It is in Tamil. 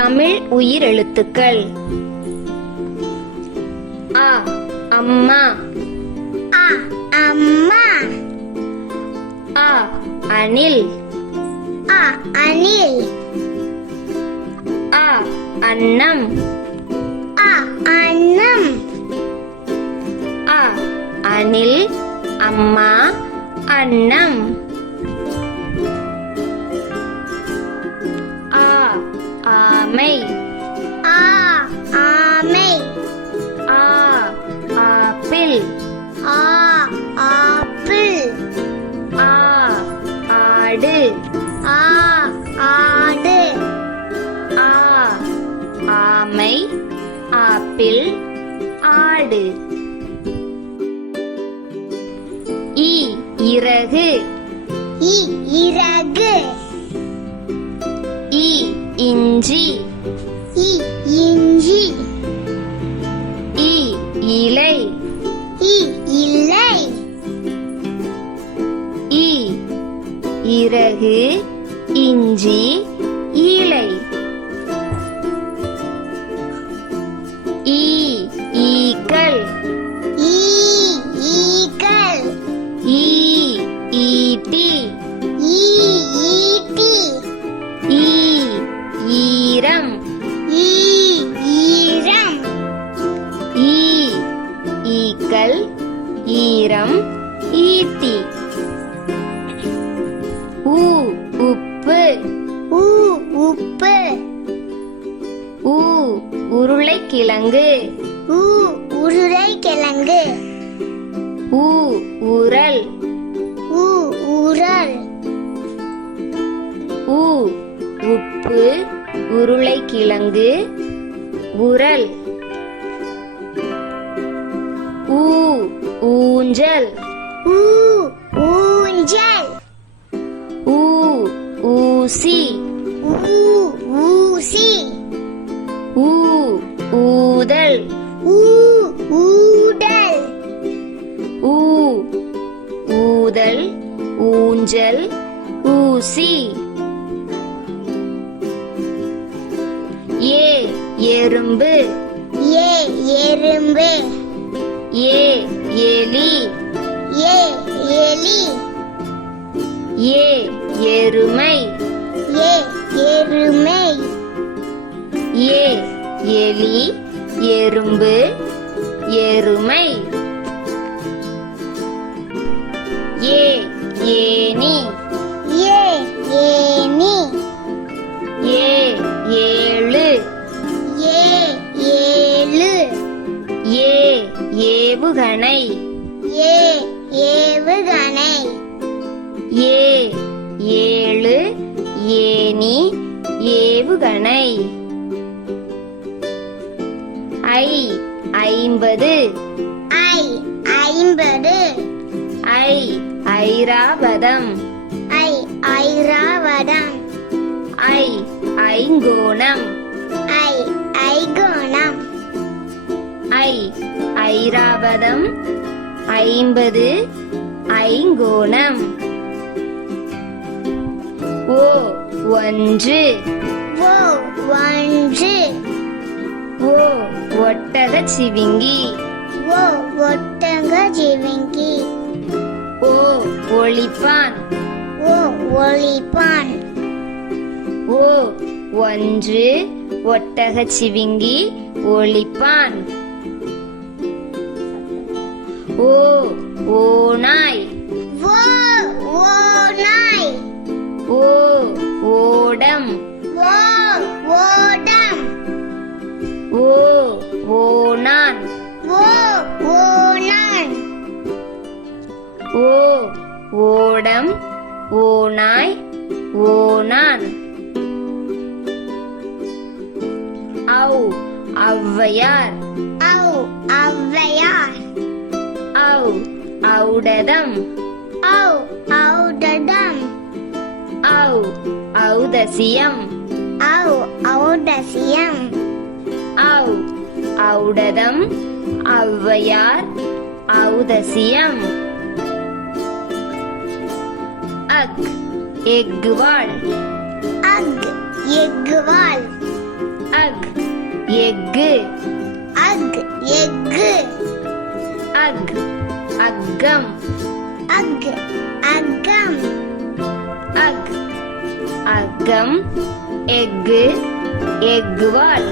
தமிழ் உயிரெழுத்துக்கள். அ அம்மா. அ அம்மா. அ அணில். அ அணில். அ அன்னம். அ அன்னம். அ அணில், அம்மா, அன்னம். ஆ ஆமை. ஆ ஆமை. ஆ ஆப்பிள். ஆ ஆப்பிள். ஆ ஆடு. ஆ ஆடு. ஆ ஆமை, ஆப்பிள், ஆடு. இ இறகு. இ இறகு. இ இஞ்சி. இ இஞ்சி. இ இலை. இ இலை. இ இறகு, இஞ்சி, இலை. ஈ ஈக்கள். ஈ ஈக்கள். ஈ ஈட்டி. ஈ ஈட்டி. ஈ ஈரம். ஈ ஈரம். ஈ ஈக்கள், ஈரம், ஈட்டி. உ உப்பு. உ உப்பு. உ உருளைக்கிழங்கு. உ உருளைக்கிழங்கு. உ உரல். உ உரல். உ உப்பு, உருளைக்கிழங்கு, உரல். ஊ ஊஞ்சல். ஊ ஊஞ்சல். ஊ ஊசி. ஊ ஊசி. ஊ ஊதல். ஊ ஊடல். ஊ ஊதல், ஊஞ்சல், ஊசி. ஏ எறும்பு. ஏ எறும்பு. ஏ எலி. ஏ எலி. ஏ எருமை. ஏ எருமை. ஏ எலி, எறும்பு, எருமை. ஏ ஏனி. ஏ ஏனி. ஏ ஏழு. ஏ ஏழு. ஏ ஏவுகணை. ஏ ஏவுகணை. ஏ ஏழு, ஏனி, ஏவுகணை. ஐ ஐம்பது. ஐ ஐம்பது. ஐ ஐராவதம். ஐ ஐராவதம். ஐ ஐங்கோணம். ஐ ஐகோணம். ஐ ஐராவதம், ஐம்பது, ஐங்கோணம். ஓ ஒன்று. ஓ ஒன்று. ஓ ஒட்டகச் சிவிங்கி. ஓ ஒட்டக சிவிங்கி. ஓ ஒளிப்பான். ஓ ஒளிப்பான். ஓ ஒன்று, ஒட்டகச் சிவிங்கி, ஒளிப்பான். ஓ ஓநாய். ஓ ஓநாய். ஓ ஓடம். ஓ ஓடம். ஓ ஓணான். ஓ ஓநான். ஓ ஓடம், ஓநாய், ஓணான். ஔ ஔவையார். ஔ ஔவையார். ஔ ஔடதம். ஔ ஔடதம். ஔ ஔதசியம். ஔ ஔடசியம். ஔ ஔடதம், ஔவையார், ஔதசியம். அக் எக்குவாள். அக் எக்குவாள். அக் எக்கு அக் எக்கு அக் அக்கம் அக் அகம் அக் அக்கம் எக்கு எக்குவால்